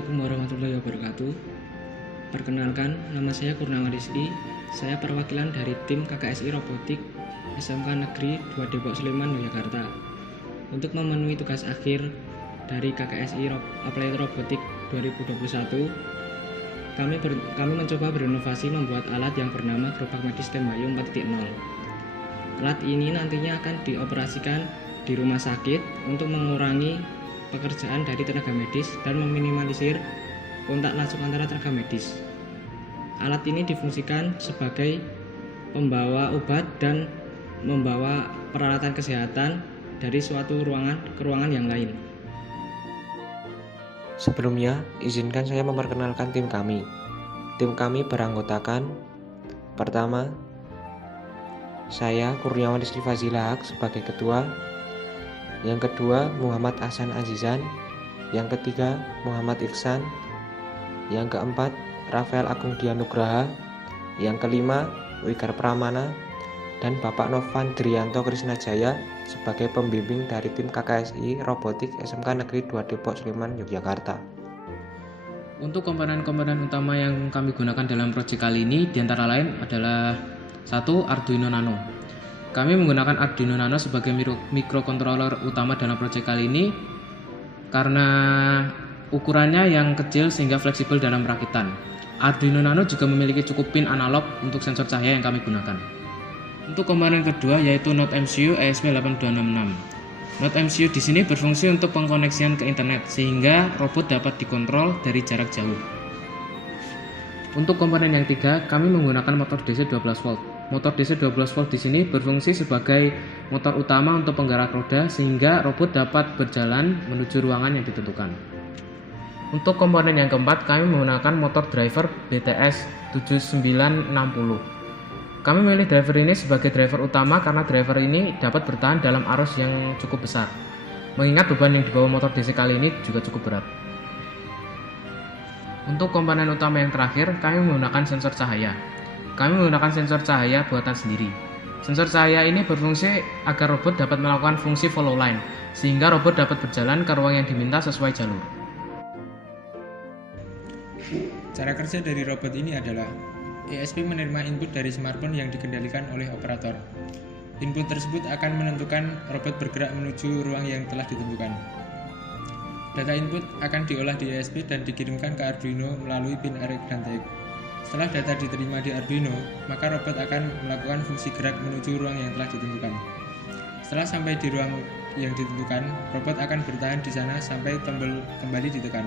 Assalamualaikum warahmatullahi wabarakatuh. Perkenalkan, nama saya Kurnawan Rizky. Saya perwakilan dari tim KKSI Robotik SMK Negeri 2 Depok Sleman, Yogyakarta. Untuk memenuhi tugas akhir dari KKSI Applied Robotik 2021, kami mencoba berinovasi membuat alat yang bernama gerobak medis Tembayu 4.0. Alat ini nantinya akan dioperasikan di rumah sakit untuk mengurangi pekerjaan dari tenaga medis dan meminimalisir kontak langsung antara tenaga medis. Alat ini difungsikan sebagai pembawa obat dan membawa peralatan kesehatan dari suatu ruangan ke ruangan yang lain. Sebelumnya, izinkan saya memperkenalkan tim kami. Tim kami beranggotakan: pertama, saya Kurniawan Rizky Fazilahak sebagai ketua. Yang kedua, Muhammad Ahsan Azizan. Yang ketiga, Muhammad Iksan. Yang keempat, Rafael Agung Dianugraha. Yang kelima, Wigar Pramana. Dan Bapak Novan Drianto Krisnajaya sebagai pembimbing dari tim KKSI Robotik SMK Negeri 2 Depok Sleman, Yogyakarta. Untuk komponen-komponen utama yang kami gunakan dalam proyek kali ini diantara lain adalah 1. Arduino Nano. Kami menggunakan Arduino Nano sebagai microcontroller utama dalam proyek kali ini karena ukurannya yang kecil sehingga fleksibel dalam perakitan. Arduino Nano juga memiliki cukup pin analog untuk sensor cahaya yang kami gunakan. Untuk komponen kedua yaitu Node MCU ESP8266. Node MCU di sini berfungsi untuk pengkoneksian ke internet sehingga robot dapat dikontrol dari jarak jauh. Untuk komponen yang ketiga, kami menggunakan motor DC 12 volt. Motor DC 12 volt di sini berfungsi sebagai motor utama untuk penggerak roda sehingga robot dapat berjalan menuju ruangan yang ditentukan. Untuk komponen yang keempat, kami menggunakan motor driver BTS 7960. Kami memilih driver ini sebagai driver utama karena driver ini dapat bertahan dalam arus yang cukup besar. Mengingat beban yang dibawa motor DC kali ini juga cukup berat. Untuk komponen utama yang terakhir, kami menggunakan sensor cahaya. Kami menggunakan sensor cahaya buatan sendiri. Sensor cahaya ini berfungsi agar robot dapat melakukan fungsi follow line, sehingga robot dapat berjalan ke ruang yang diminta sesuai jalur. Cara kerja dari robot ini adalah ESP menerima input dari smartphone yang dikendalikan oleh operator. Input tersebut akan menentukan robot bergerak menuju ruang yang telah ditentukan. Data input akan diolah di ESP dan dikirimkan ke Arduino melalui pin RX dan TX. Setelah data diterima di Arduino, maka robot akan melakukan fungsi gerak menuju ruang yang telah ditentukan. Setelah sampai di ruang yang ditentukan, robot akan bertahan di sana sampai tombol kembali ditekan.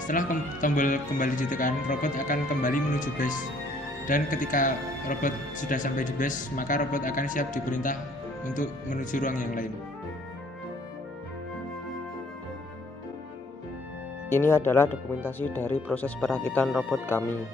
Setelah tombol kembali ditekan, robot akan kembali menuju base. Dan ketika robot sudah sampai di base, maka robot akan siap diperintah untuk menuju ruang yang lain. Ini adalah dokumentasi dari proses perakitan robot kami.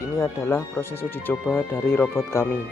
Ini adalah proses uji coba dari robot kami.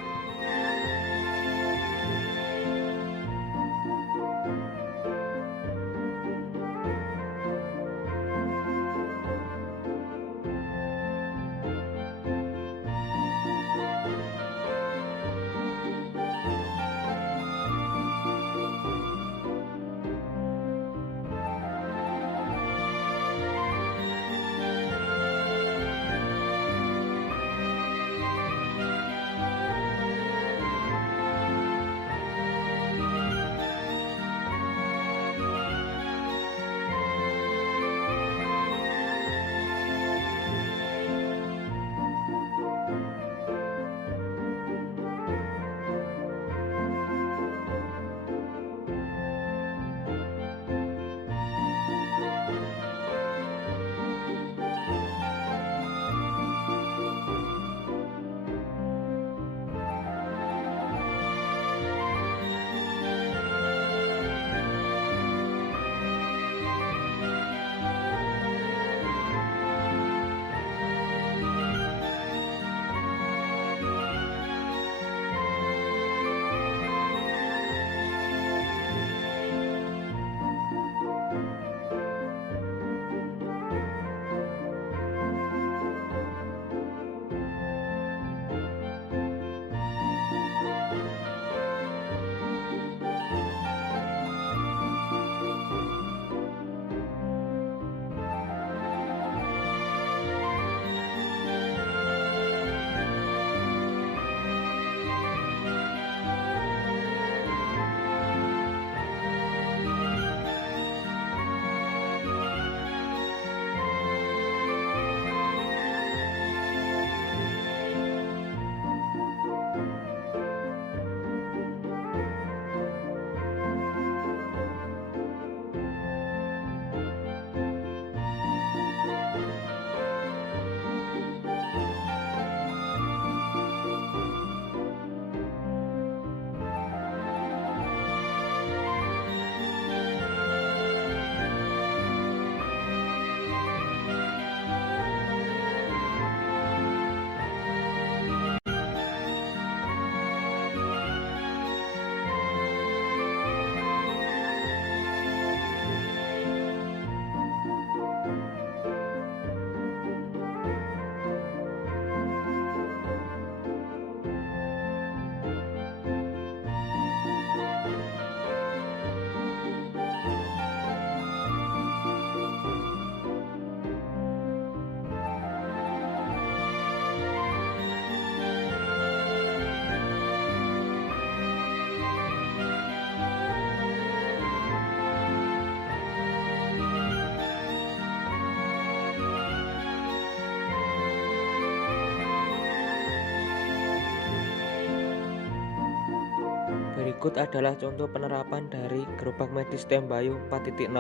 Berikut adalah contoh penerapan dari gerobak medis Tembayu 4.0.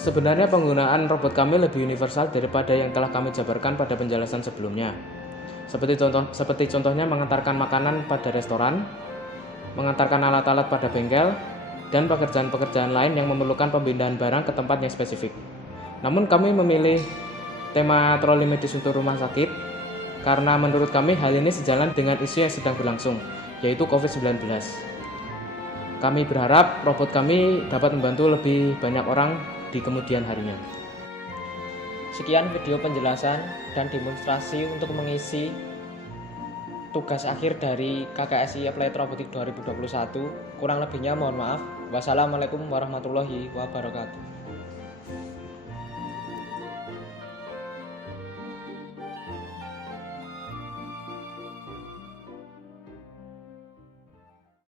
Sebenarnya penggunaan robot kami lebih universal daripada yang telah kami jabarkan pada penjelasan sebelumnya. Seperti contohnya mengantarkan makanan pada restoran, mengantarkan alat-alat pada bengkel, dan pekerjaan-pekerjaan lain yang memerlukan pemindahan barang ke tempat yang spesifik. Namun kami memilih tema troli medis untuk rumah sakit karena menurut kami hal ini sejalan dengan isu yang sedang berlangsung, yaitu COVID-19. Kami berharap robot kami dapat membantu lebih banyak orang di kemudian harinya. Sekian video penjelasan dan demonstrasi untuk mengisi tugas akhir dari KKSI Applied Robotics 2021. Kurang lebihnya mohon maaf. Wassalamualaikum warahmatullahi wabarakatuh.